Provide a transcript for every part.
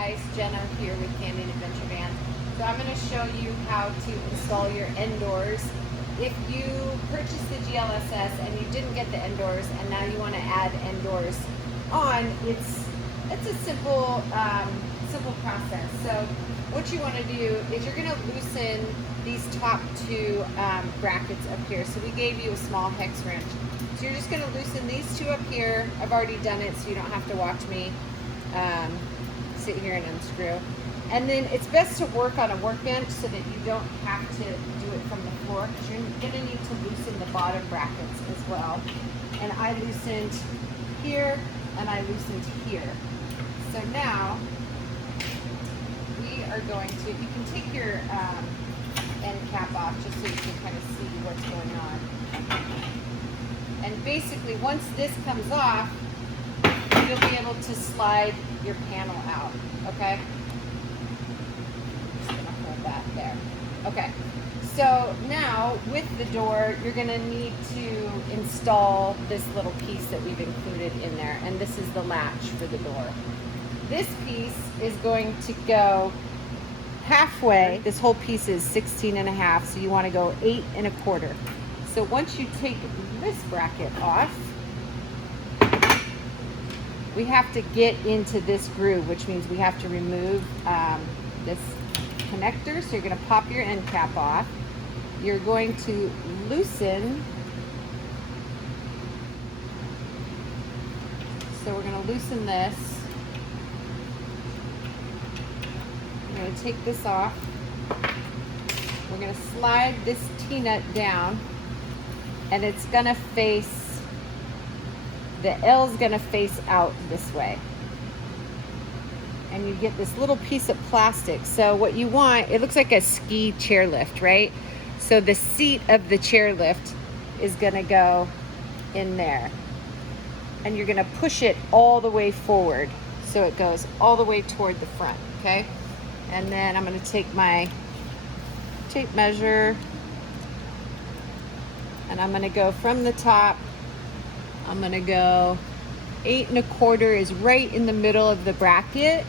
guys, Jenna here with Canyon Adventure Van. So I'm going to show you how to install your end doors. If you purchased the GLSS and you didn't get the end doors and now you want to add end doors on, it's a simple process. So what you want to do is you're going to loosen these top two brackets up here. So we gave you a small hex wrench. So you're just going to loosen these two up here. I've already done it, so you don't have to watch me sit here and unscrew. And then it's best to work on a workbench so that you don't have to do it from the floor, because you're going to need to loosen the bottom brackets as well. And I loosened here and I loosened here. So now we are going to, you can take your end cap off just so you can kind of see what's going on. And basically once this comes off, you'll be able to slide your panel out, okay? I'm just gonna hold that there. Okay, so now with the door, you're gonna need to install this little piece that we've included in there, and this is the latch for the door. This piece is going to go halfway. This whole piece is 16.5, so you wanna go 8 1/4. So once you take this bracket off, we have to get into this groove, which means we have to remove this connector. So you're going to pop your end cap off. You're going to loosen. So we're going to loosen this. We're going to take this off. We're going to slide this T-nut down, and it's going to face, the L is going to face out this way. And you get this little piece of plastic. So what you want, it looks like a ski chairlift, right? So the seat of the chairlift is going to go in there. And you're going to push it all the way forward, so it goes all the way toward the front, okay? And then I'm going to take my tape measure, and I'm going to go from the top. I'm going to go 8 1/4 is right in the middle of the bracket.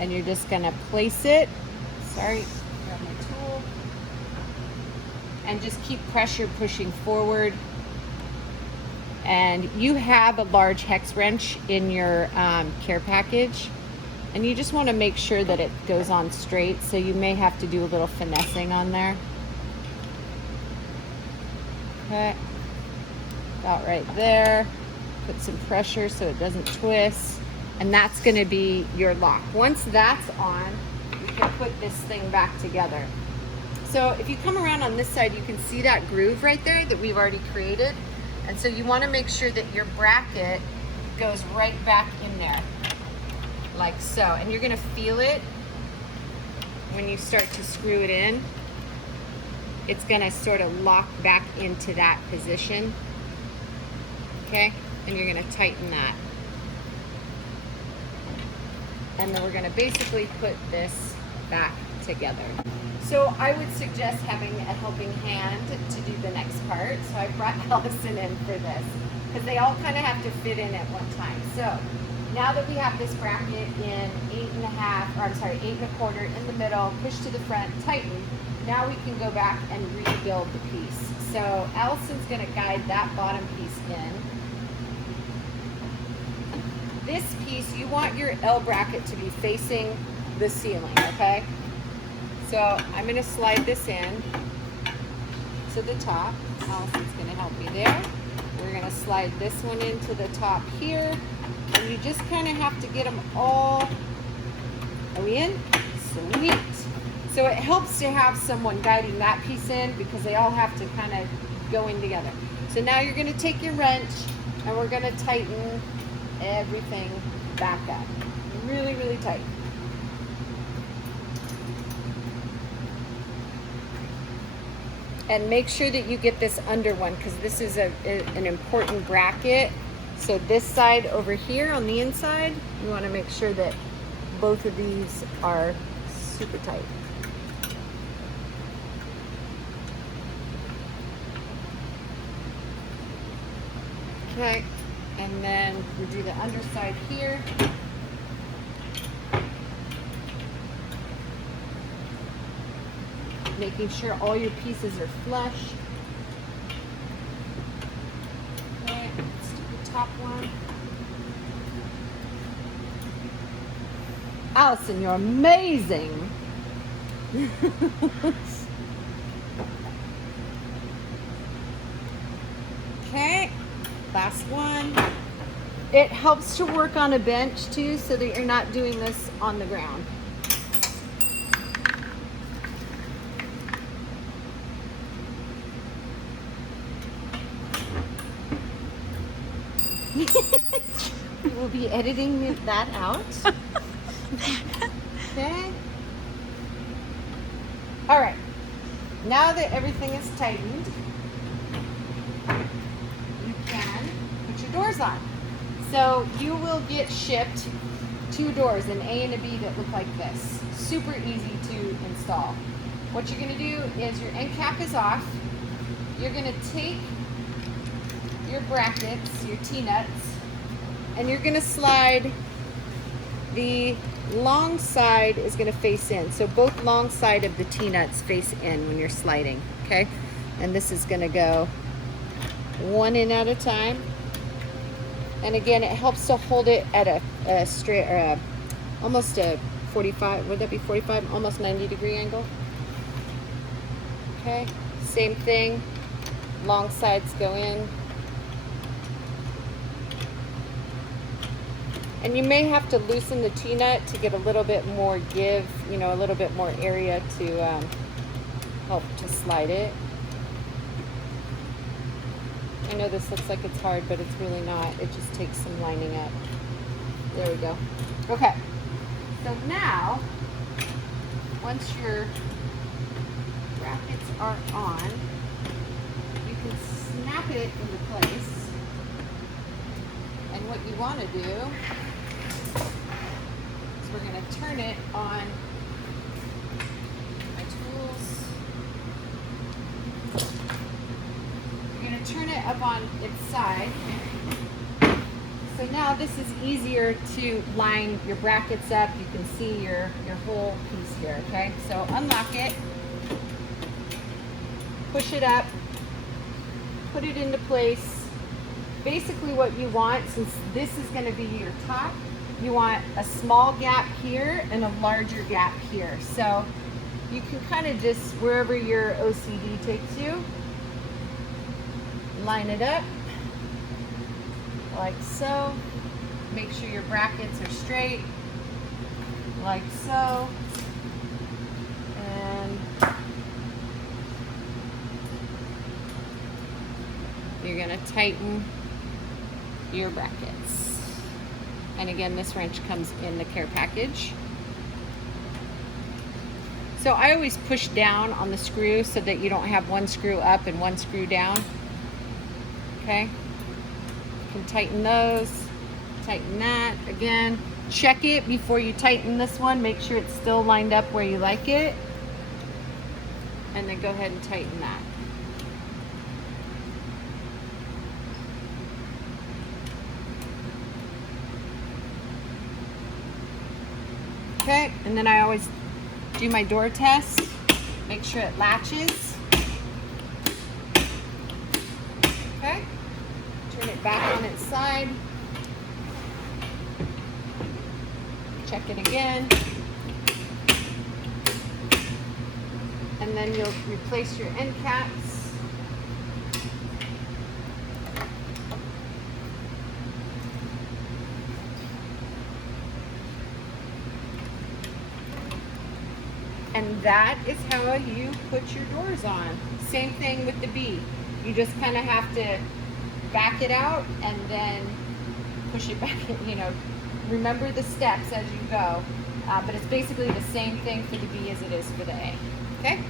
And you're just going to place it. Sorry, grab my tool. And just keep pressure pushing forward. And you have a large hex wrench in your care package. And you just want to make sure that it goes on straight. So you may have to do a little finessing on there. Okay, about right there. Put some pressure so it doesn't twist, and that's going to be your lock. Once that's on, you can put this thing back together. So if you come around on this side, you can see that groove right there that we've already created, and so you want to make sure that your bracket goes right back in there, like so. And you're going to feel it when you start to screw it in. It's going to sort of lock back into that position, okay? And you're going to tighten that. And then we're going to basically put this back together. So I would suggest having a helping hand to do the next part. So I brought Allison in for this, because they all kind of have to fit in at one time. So now that we have this bracket in 8 1/4 in the middle, push to the front, tighten. Now we can go back and rebuild the piece. So Allison's going to guide that bottom piece in. This piece, you want your L bracket to be facing the ceiling, okay? So I'm going to slide this in to the top. Allison's going to help me there. We're going to slide this one into the top here. And you just kind of have to get them all. Are we in? Sweet. So it helps to have someone guiding that piece in, because they all have to kind of go in together. So now you're going to take your wrench and we're going to tighten everything back up. Really, really tight. And make sure that you get this under one, because this is an important bracket. So this side over here on the inside, you want to make sure that both of these are super tight. Okay, And then we do the underside here. Making sure all your pieces are flush. Okay, let's do the top one. Allison, you're amazing. Okay, last one. It helps to work on a bench too, so that you're not doing this on the ground. We'll be editing that out. Okay. All right. Now that everything is tightened, you can put your doors on. So you will get shipped 2 doors, an A and a B, that look like this. Super easy to install. What you're going to do is your end cap is off. You're going to take your brackets, your T-nuts, and you're going to slide. The long side is going to face in. So both long side of the T-nuts face in when you're sliding, okay? And this is going to go one in at a time. And again, it helps to hold it at a straight, or almost a 45, would that be 45? Almost 90-degree angle. Okay, same thing. Long sides go in. And you may have to loosen the T-nut to get a little bit more give, you know, a little bit more area to help to slide it. I know this looks like it's hard, but it's really not. It just takes some lining up. There we go. Okay. So now, once your brackets are on, you can snap it into place. And what you want to do is we're going to turn it on my tools. You're going to turn it up on its side. So now this is easier to line your brackets up. You can see your whole piece here, okay? So unlock it, push it up, put it into place. Basically what you want, since this is going to be your top, you want a small gap here and a larger gap here. So you can kind of just, wherever your OCD takes you, line it up like so. Make sure your brackets are straight, like so. And you're going to tighten your brackets. And again, this wrench comes in the care package. So I always push down on the screw so that you don't have one screw up and one screw down. Okay? You can tighten those, tighten that. Again, check it before you tighten this one. Make sure it's still lined up where you like it. And then go ahead and tighten that. Okay, and then I always do my door test. Make sure it latches. Okay, turn it back on its side. Check it again. And then you'll replace your end caps. And that is how you put your doors on. Same thing with the B. You just kind of have to back it out and then push it back in, you know. Remember the steps as you go. But it's basically the same thing for the B as it is for the A. Okay?